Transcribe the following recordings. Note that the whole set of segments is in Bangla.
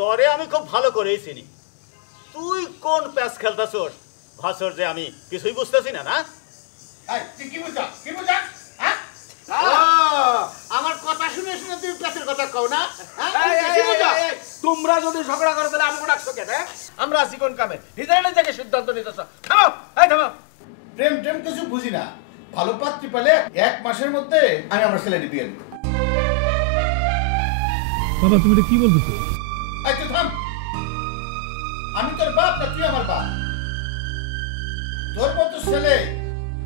তরে আমি খুব ভালো করেই চিনি। তুই কোন প্যাচ খেলতাছস ভাসর যে আমি কিছুই বুঝতেছি না। না তুই কি বুঝাস? কি বুঝাস? আমার কথা শুনে শুনে তুমি প্যাচের কথা কও না? তোমরা যদি ঝগড়া করো তাহলে আমাকে ডাকছো কেন? আমরা আছি কোন কামে? ডিজাইনের থেকে সিদ্ধান্ত নিতেছ। থামো, থামো। প্রেম টেম কিছু বুঝি না। ভালো পাত্রী পেলে 1 মাসের মধ্যে আমি আমার ছেলেকে বিয়ে দেব। বাবা তুমি এটা কি বলতেছো? আচ্ছা থাম। আমি তোর বাপ না তুই আমার বাপ? তোর মতো ছেলে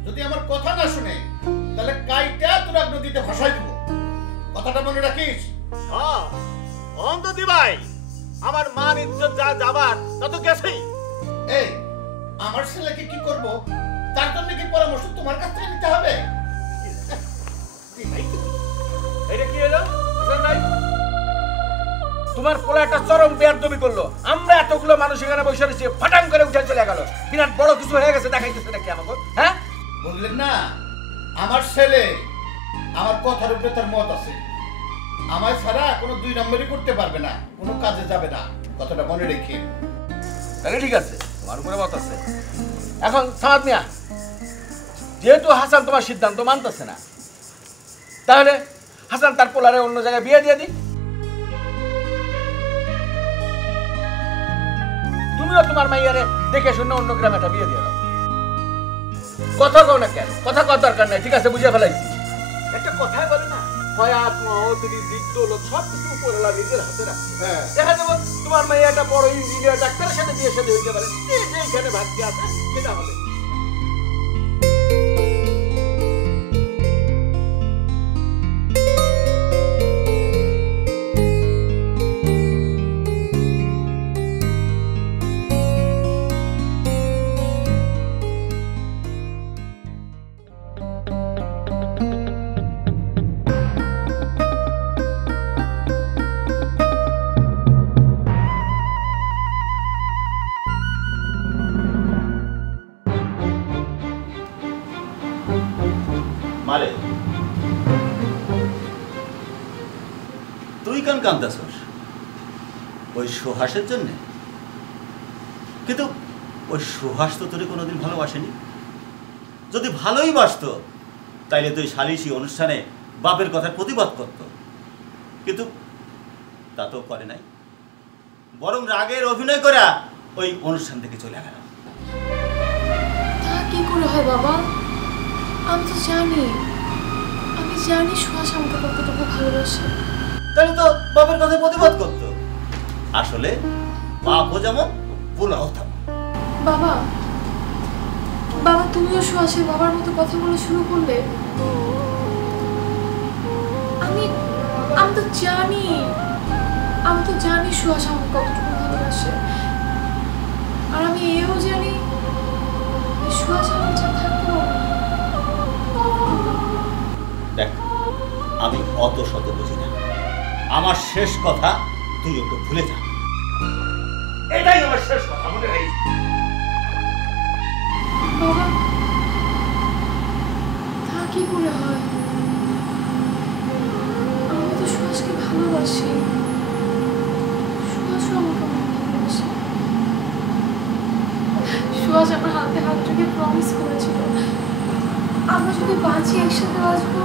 যদি আমার কথা না শুনে তাহলে কাইটা তোর নদীতে ভাসাই দিব। কথাটা মনে রাখিস। হ্যাঁ অন্তদি ভাই, আমার মান ইজ্জত যা যাবার তা তো গেছেই। এই আমার ছেলেকে কি করব তার জন্য কি পরামর্শ তোমার কাছ থেকে নিতে হবে? এটা কি হলো? নাই তোমার পোলা একটা চরম বেয়াদবি করলো। আমরা এতগুলো মানুষ এখানে বসে রয়েছি, ফাটাং করে উঠে চলে গেল। বিরাট বড় কিছু হয়ে গেছে দেখাইতেছে নাকি আমাকে? হ্যাঁ বললেন না আমার ছেলে আমার কথার উপরে তার মত আছে। আমার ছাড়া কোনো 2 নম্বরই করতে পারবে না, কোনো কাজে যাবে না। কথাটা মনে রেখে। তাহলে ঠিক আছে, তোমার উপরে মত আছে। এখন সামাদ মিয়া, যেহেতু হাসান তোমার সিদ্ধান্ত মানতেছে না, তাহলে হাসান তার পোলারে অন্য জায়গায় বিয়ে দিয়ে দিই। তুমিও তোমার মাইয়ারে দেখে শুনে অন্য গ্রামে একটা বিয়ে দিয়ে দাও। কথা কও না কেন? কথা কওয়ার দরকার নাই, ঠিক আছে বুঝে ফেলাইছি। একটা কথাই বলে না, হয়াত মহতরি দিকদৌলত সব কিছু উপরওয়ালা নিজের হাতে রাখে। দেখা যাবো তোমার মাইয়া একটা বড় ইঞ্জিনিয়ার ডাক্তারের সাথে বিয়ে সাথে হইতে পারে, যেখানে ভাগ্যে আছে সেটা হবে। মারে তুই কেন কান্দাছস? ওই সুহাসের জন্য? কিন্তু ওই সুহাস তো তোরে কোনোদিন ভালোবাসেনি। যদি ভালোই বাসতো তাইলে তুই সালিশি অনুষ্ঠানে বাপের কথার প্রতিবাদ করত, কিন্তু তা তো করে নাই। বরং রাগের অভিনয় করে ওই অনুষ্ঠান থেকে চলে গেল। তা কি করে হয় বাবা? আমি তো জানি, সুহাস আমাকে কতটুকু ভালোবাসে। তাহলে তো বাপের কথা প্রতিবাদ করতো। আসলে বাপও যেমন পোলাও তেমন। বাবা, তুমিও সুহাসের বাবার মতো কথা বলা শুরু করলে। আমি তো জানি সুহাস আমাকে কতটুকু ভালোবাসে। আর আমি এও জানি সুহাস আমার যা থাকবো। দেখ, আমি অত শত বুঝি না। আমার শেষ কথা তুই ওকে ভুলে যা। এটাই আমার শেষ কথা, মনে রাখিস। বাবা, তা কি করে হয়? আমি তো সুহাসকে ভালোবাসি, সুহাসও আমাকে অনেক ভালোবাসে। সুহাস আমার হাতে হাত রেখে প্রমিস করেছিল আমরা যদি বাঁচি একসাথে আসবো।